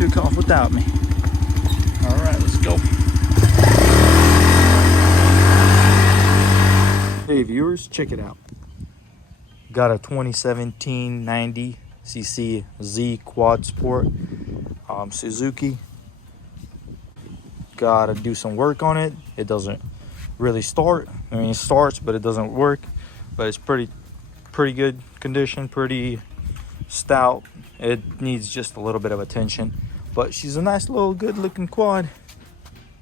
took off without me. All right, let's go. Hey viewers, check it out. Got a 2017 90cc Z Quadsport Suzuki. Gotta do some work on it. It doesn't really start. I mean, it starts, but it doesn't work. But it's pretty good condition, pretty stout. It needs just a little bit of attention. But she's a nice little good looking quad.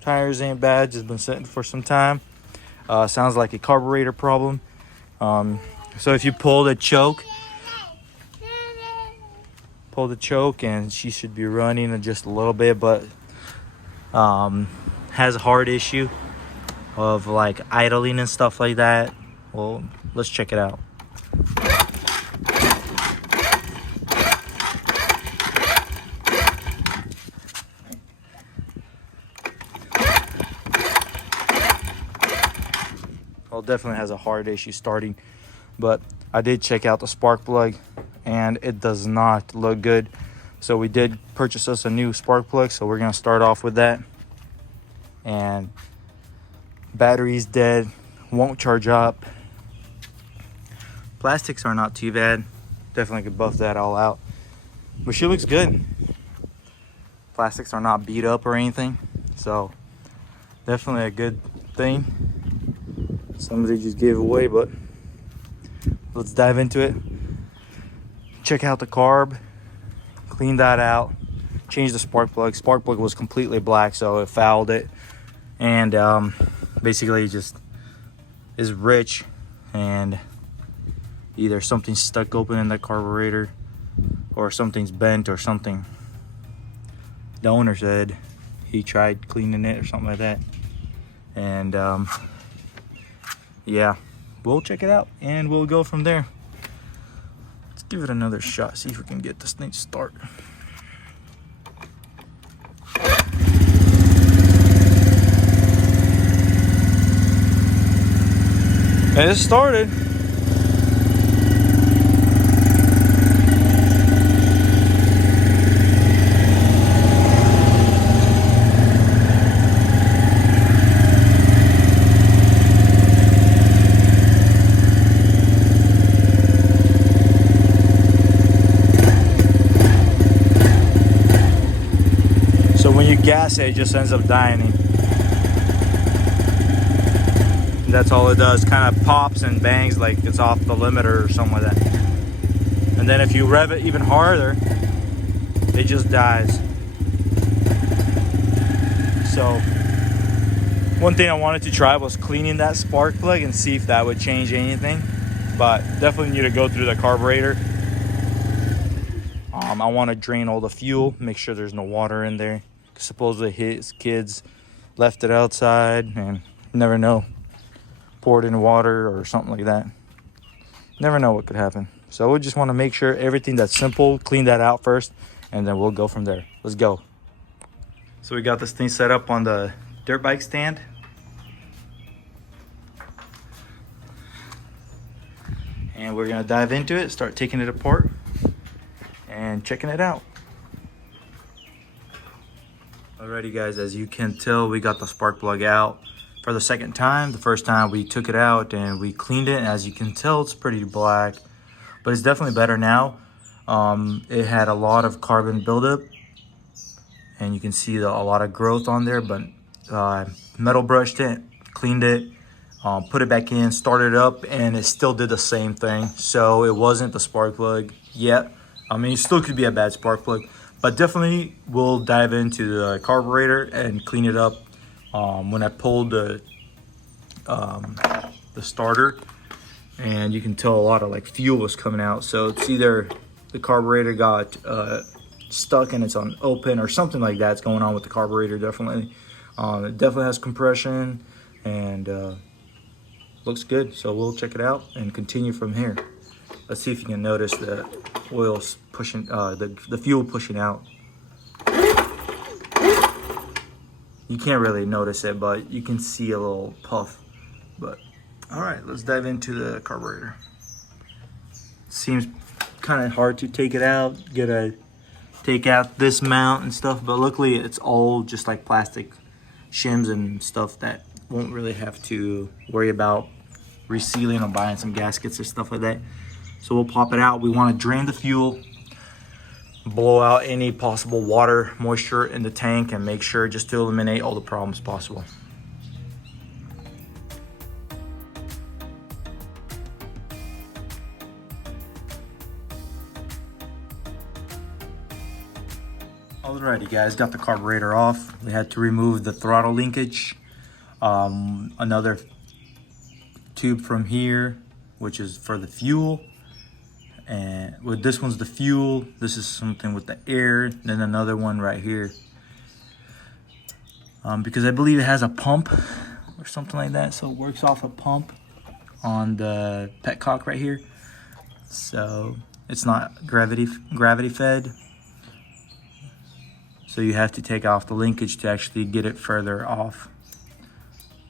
Tires ain't bad, just been sitting for some time. Sounds like a carburetor problem. So if you pull the choke and she should be running in just a little bit, but has a hard issue of like idling and stuff like that. Well, let's check it out. Well, definitely has a hard issue starting, but I did check out the spark plug and it does not look good. So we did purchase us a new spark plug, so we're gonna start off with that. And battery's dead, won't charge up. Plastics are not too bad, definitely could buff that all out, but she looks good. Plastics are not beat up or anything, so definitely a good thing. Somebody just gave away, but let's dive into it. Check out the carb, clean that out, change the spark plug. Spark plug was completely black, so it fouled it, and basically just is rich, and either something's stuck open in the carburetor or something's bent or something. The owner said he tried cleaning it or something like that, and yeah, we'll check it out and we'll go from there. Let's give it another shot, see if we can get this thing to start. And it started. When you gas it just ends up dying. That's all it does, kind of pops and bangs like it's off the limiter or something like that. And then if you rev it even harder, it just dies. So one thing I wanted to try was cleaning that spark plug and see if that would change anything, but definitely need to go through the carburetor. I want to drain all the fuel, make sure there's no water in there. Supposedly his kids left it outside, and you never know, poured in water or something like that. Never know what could happen. So we just want to make sure everything that's simple, clean that out first, and then we'll go from there. Let's go. So we got this thing set up on the dirt bike stand. And we're gonna dive into it, start taking it apart and checking it out. Alrighty guys, as you can tell, we got the spark plug out for the second time. The first time we took it out and we cleaned it. As you can tell, it's pretty black, but it's definitely better now. It had a lot of carbon buildup, and you can see a lot of growth on there, but metal brushed it, cleaned it, put it back in, started it up, and it still did the same thing. So it wasn't the spark plug yet. I mean, it still could be a bad spark plug, but definitely we'll dive into the carburetor and clean it up. When I pulled the starter, and you can tell a lot of like fuel was coming out. So it's either the carburetor got stuck and it's on open or something like that's going on with the carburetor. Definitely, it definitely has compression and looks good. So we'll check it out and continue from here. Let's see if you can notice the oil's pushing, the fuel pushing out. You can't really notice it, but you can see a little puff. But all right, let's dive into the carburetor. Seems kind of hard to take it out, take out this mount and stuff, but luckily it's all just like plastic shims and stuff that won't really have to worry about resealing or buying some gaskets or stuff like that. So we'll pop it out. We want to drain the fuel, blow out any possible water moisture in the tank, and make sure just to eliminate all the problems possible. Alrighty guys, got the carburetor off. We had to remove the throttle linkage. Another tube from here, which is for the fuel. And with this one's the fuel. This is something with the air. Then another one right here. Because I believe it has a pump or something like that. So it works off a pump on the petcock right here. So it's not gravity fed. So you have to take off the linkage to actually get it further off.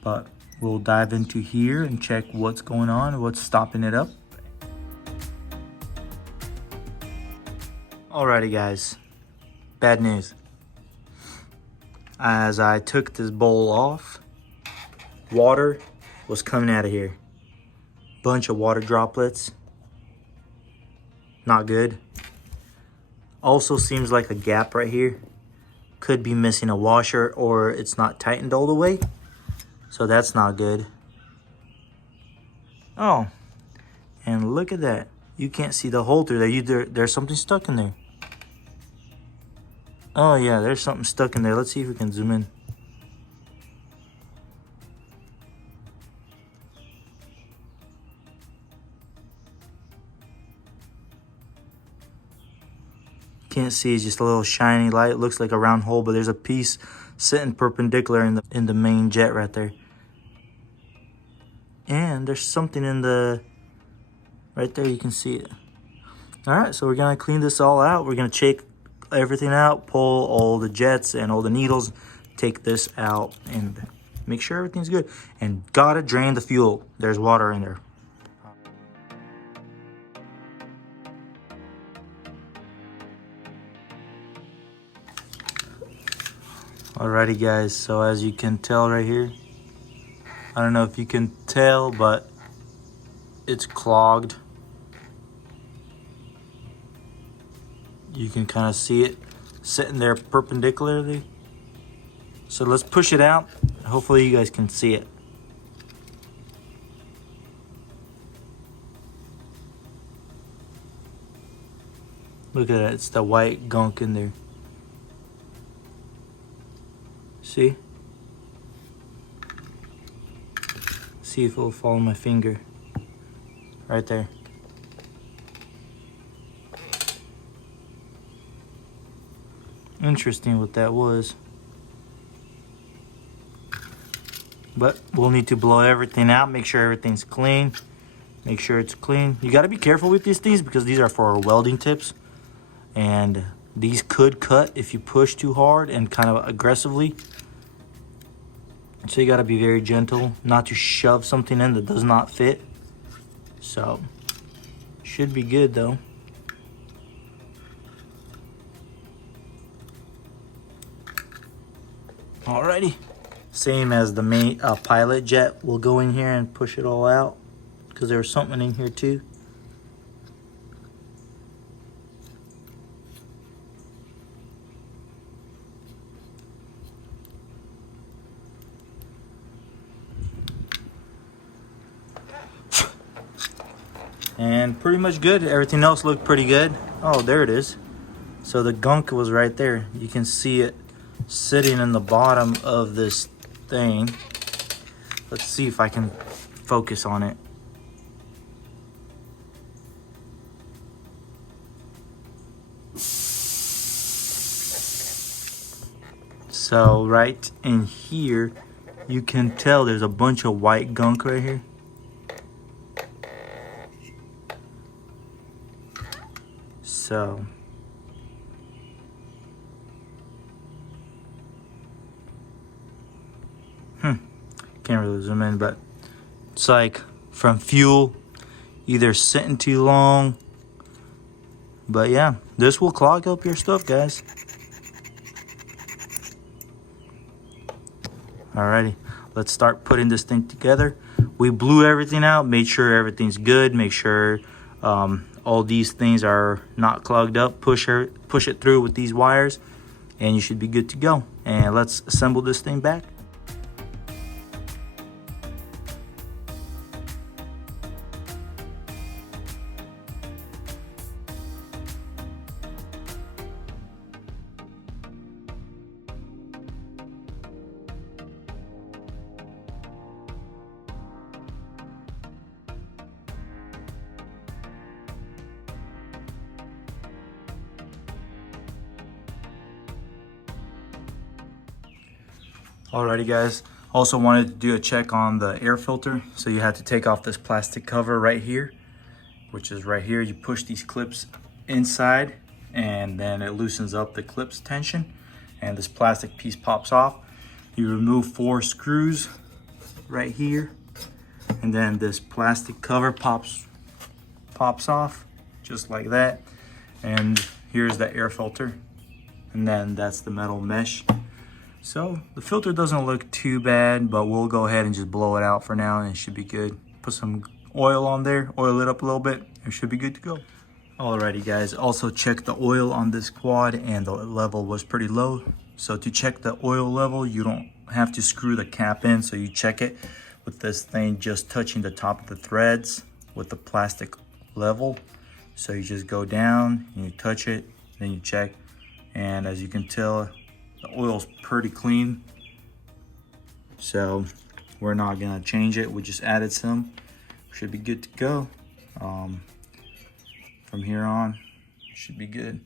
But we'll dive into here and check what's going on, what's stopping it up. Alrighty guys, bad news. As I took this bowl off, water was coming out of here. Bunch of water droplets. Not good. Also seems like a gap right here. Could be missing a washer, or it's not tightened all the way. So that's not good. Oh, and look at that. You can't see the hole through there. There's something stuck in there. Oh yeah, there's something stuck in there. Let's see if we can zoom in. Can't see, it's just a little shiny light. It looks like a round hole, but there's a piece sitting perpendicular in the main jet right there. And there's something in the right there, you can see it. All right, so we're gonna clean this all out. We're gonna check everything out, pull all the jets and all the needles, take this out and make sure everything's good. And gotta drain the fuel. There's water in there. Alrighty guys, so as you can tell right here, I don't know if you can tell, but it's clogged. You can kind of see it sitting there perpendicularly. So let's push it out. Hopefully you guys can see it. Look at that, it's the white gunk in there. See? See if it'll follow my finger. Right there. Interesting what that was. But we'll need to blow everything out, make sure everything's clean. Make sure it's clean. You gotta be careful with these things because these are for welding tips. And these could cut if you push too hard and kind of aggressively. So you gotta be very gentle not to shove something in that does not fit. So, should be good though. Alrighty. Same as the main pilot jet. We'll go in here and push it all out because there was something in here too. And pretty much good. Everything else looked pretty good. Oh, there it is. So the gunk was right there. You can see it sitting in the bottom of this thing. Let's see if I can focus on it. So right in here, you can tell there's a bunch of white gunk right here. So can't really zoom in, but it's like from fuel either sitting too long, But yeah, this will clog up your stuff, guys. Alrighty, let's start putting this thing together. We blew everything out, made sure everything's good, make sure all these things are not clogged up. Push it through with these wires, and you should be good to go. And let's assemble this thing back. Alrighty guys, also wanted to do a check on the air filter. So you have to take off this plastic cover right here, which is right here. You push these clips inside and then it loosens up the clips tension and this plastic piece pops off. You remove 4 screws right here and then this plastic cover pops off just like that. And here's the air filter, and then that's the metal mesh. So the filter doesn't look too bad, but we'll go ahead and just blow it out for now and it should be good. Put some oil on there, oil it up a little bit, it should be good to go. Alrighty guys, also check the oil on this quad and the level was pretty low. So to check the oil level, you don't have to screw the cap in, so you check it with this thing just touching the top of the threads with the plastic level. So you just go down and you touch it, then you check, and as you can tell, the oil's pretty clean, so we're not gonna change it. We just added some. Should be good to go. From here on, should be good.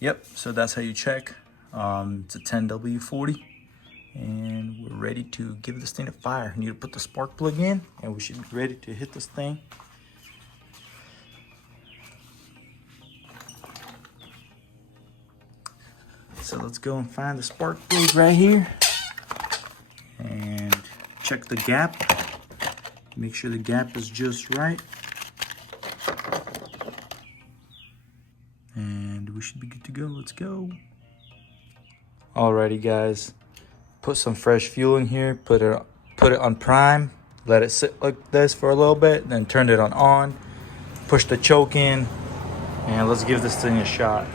Yep, so that's how you check. It's a 10W40, and we're ready to give this thing a fire. You need to put the spark plug in, and we should be ready to hit this thing. So let's go and find the spark plug right here and check the gap. Make sure the gap is just right. And we should be good to go. Let's go. Alrighty guys, put some fresh fuel in here, put it on prime, let it sit like this for a little bit, then turn it on, push the choke in, and let's give this thing a shot.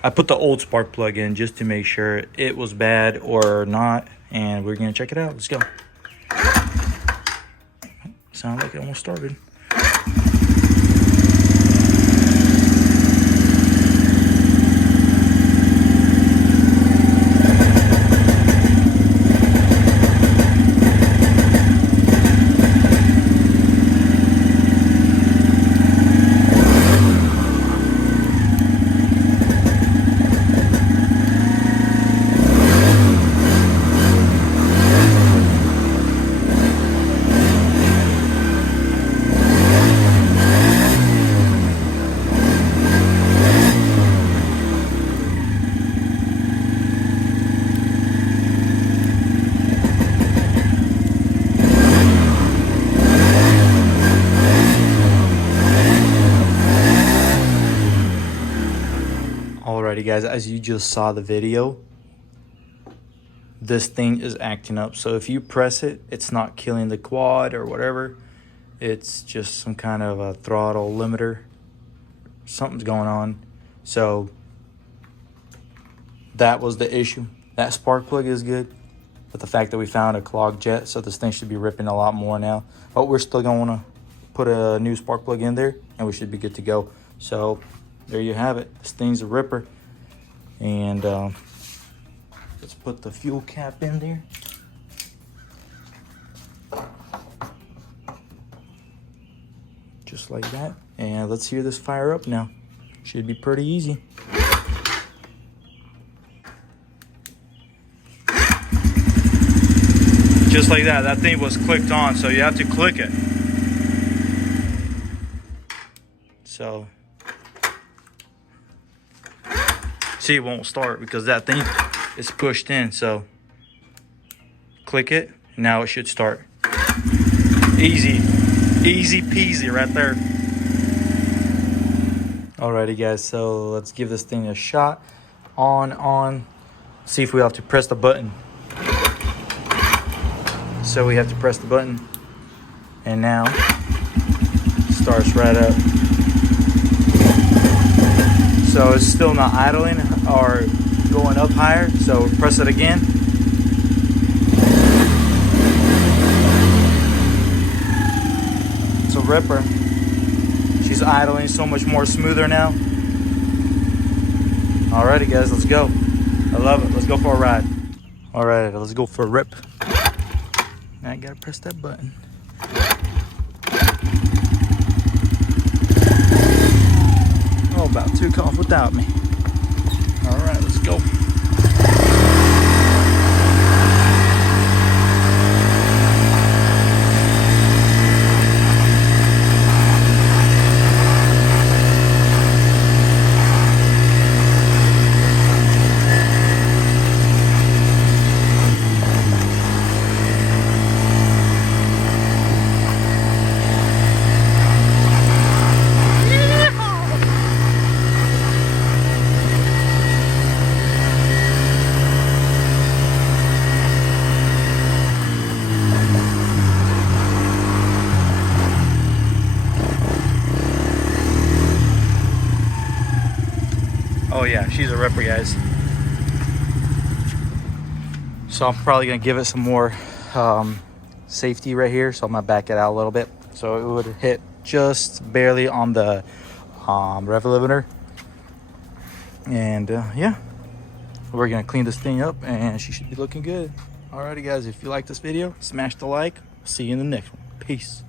I put the old spark plug in just to make sure it was bad or not, and we're gonna check it out. Let's go. Sound like it almost started. Alrighty guys, as you just saw the video, this thing is acting up. So if you press it, it's not killing the quad or whatever. It's just some kind of a throttle limiter. Something's going on. So that was the issue. That spark plug is good, but the fact that we found a clogged jet, so this thing should be ripping a lot more now. But we're still going to put a new spark plug in there and we should be good to go. So there you have it. This thing's a ripper. And let's put the fuel cap in there. Just like that. And let's hear this fire up now. Should be pretty easy. Just like that. That thing was clicked on, so you have to click it. So see, it won't start because that thing is pushed in. So click it, now it should start. Easy peasy right there. Alrighty guys, so let's give this thing a shot. On. See if we have to press the button. So we have to press the button. And now, starts right up. So it's still not idling or going up higher. So press it again. It's a ripper. She's idling so much more smoother now. Alrighty guys, let's go. I love it. Let's go for a ride. Alright, let's go for a rip. Now I gotta press that button. Oh, about to come off without me. Alright, let's go. Oh yeah, she's a ripper, guys. So I'm probably gonna give it some more safety right here. So I'm gonna back it out a little bit. So it would hit just barely on the rev limiter. And yeah, we're gonna clean this thing up and she should be looking good. Alrighty guys, if you like this video, smash the like. See you in the next one. Peace.